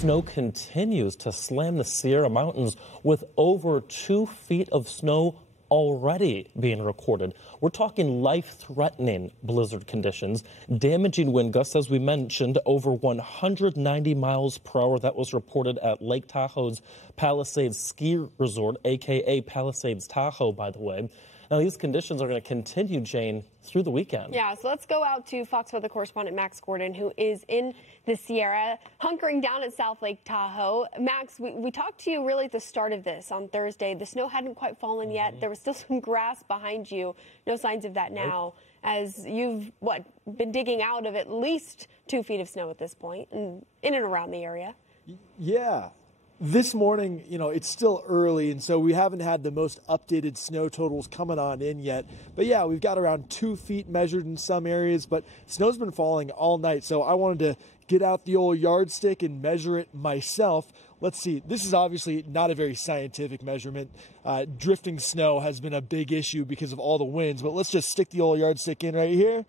snow continues to slam the Sierra Mountains with over 2 feet of snow already being recorded. We're talking life-threatening blizzard conditions, damaging wind gusts, as we mentioned, over 190 miles per hour. That was reported at Lake Tahoe's Palisades Ski Resort, a.k.a. Palisades Tahoe, by the way. Now, these conditions are going to continue, Jane, through the weekend. Yeah, so let's go out to Fox Weather correspondent Max Gorden, who is in the Sierra, hunkering down at South Lake Tahoe. Max, we talked to you really at the start of this on Thursday. The snow hadn't quite fallen yet. There was still some grass behind you. No signs of that now, as you've, been digging out of at least 2 feet of snow at this point and in and around the area. Yeah. This morning, it's still early, and so we haven't had the most updated snow totals coming on in yet. But yeah, we've got around 2 feet measured in some areas, but snow's been falling all night. So I wanted to get out the old yardstick and measure it myself. Let's see. This is obviously not a very scientific measurement. Drifting snow has been a big issue because of all the winds, but let's just stick the old yardstick in right here.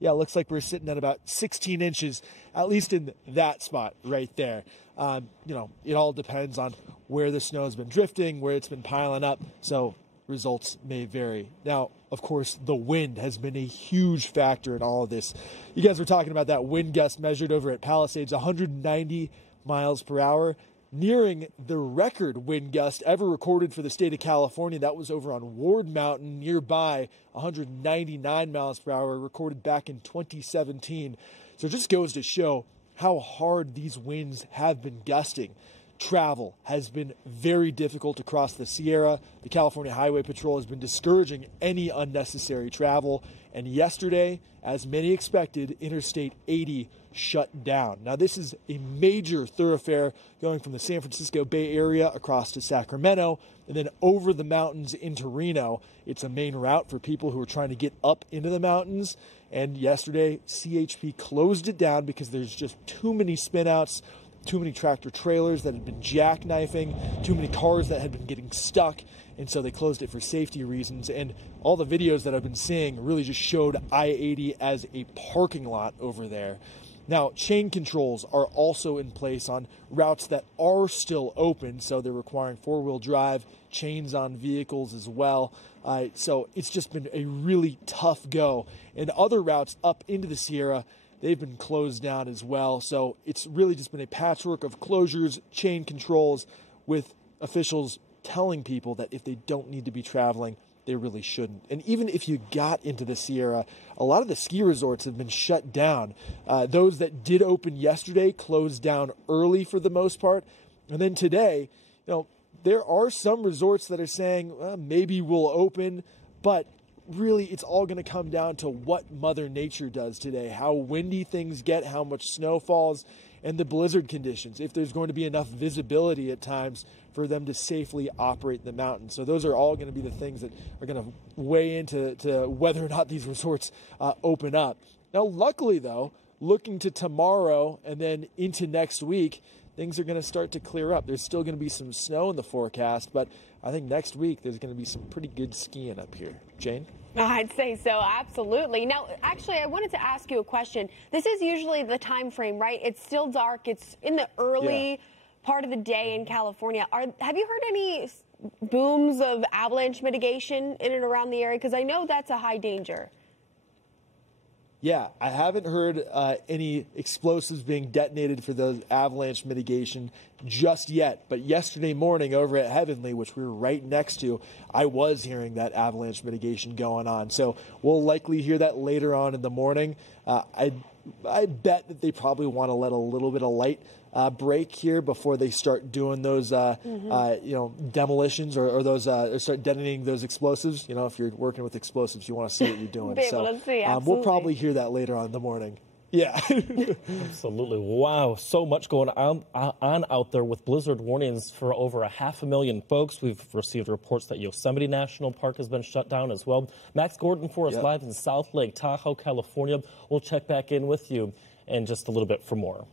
Yeah, it looks like we're sitting at about 16 inches, at least in that spot right there. It all depends on where the snow has been drifting, where it's been piling up, so results may vary. Now, of course, the wind has been a huge factor in all of this. You guys were talking about that wind gust measured over at Palisades, 190 miles per hour, nearing the record wind gust ever recorded for the state of California. That was over on Ward Mountain nearby, 199 miles per hour, recorded back in 2017. So it just goes to show how hard these winds have been gusting. Travel has been very difficult across the Sierra. The California Highway Patrol has been discouraging any unnecessary travel. And yesterday, as many expected, Interstate 80 shut down. Now, this is a major thoroughfare going from the San Francisco Bay Area across to Sacramento and then over the mountains into Reno. It's a main route for people who are trying to get up into the mountains. And yesterday, CHP closed it down because there's just too many spinouts, too many tractor trailers that had been jackknifing, too many cars that had been getting stuck, and so they closed it for safety reasons. And all the videos that I've been seeing really just showed I-80 as a parking lot over there. Now, chain controls are also in place on routes that are still open, so they're requiring four-wheel drive, chains on vehicles as well. So it's just been a really tough go. And other routes up into the Sierra, they've been closed down as well. So it's really just been a patchwork of closures, chain controls, with officials telling people that if they don't need to be traveling, they really shouldn't. And even if you got into the Sierra, a lot of the ski resorts have been shut down. Those that did open yesterday closed down early for the most part. And then today, there are some resorts that are saying, well, maybe we'll open, but really it's all going to come down to what Mother Nature does today, how windy things get, how much snow falls, and the blizzard conditions, if there's going to be enough visibility at times for them to safely operate the mountain. So those are all going to be the things that are going to weigh into whether or not these resorts open up. Now, luckily, though, looking to tomorrow and then into next week, things are going to start to clear up. There's still going to be some snow in the forecast, but I think next week there's going to be some pretty good skiing up here. Jane? I'd say so, absolutely. Now, actually, I wanted to ask you a question. This is usually the time frame, right? It's still dark. It's in the early part of the day in California. Have you heard any booms of avalanche mitigation in and around the area? Because I know that's a high danger. Yeah, I haven't heard any explosives being detonated for the avalanche mitigation just yet. But yesterday morning over at Heavenly, which we were right next to, I was hearing that avalanche mitigation going on. So we'll likely hear that later on in the morning. I bet that they probably want to let a little bit of light break here before they start doing those, demolitions or those or start detonating those explosives. If you're working with explosives, you want to see what you're doing. We'll probably hear that later on in the morning. Yeah. Absolutely. Wow. So much going on out there with blizzard warnings for over 500,000 folks. We've received reports that Yosemite National Park has been shut down as well. Max Gorden for us live in South Lake Tahoe, California. We'll check back in with you in just a little bit for more.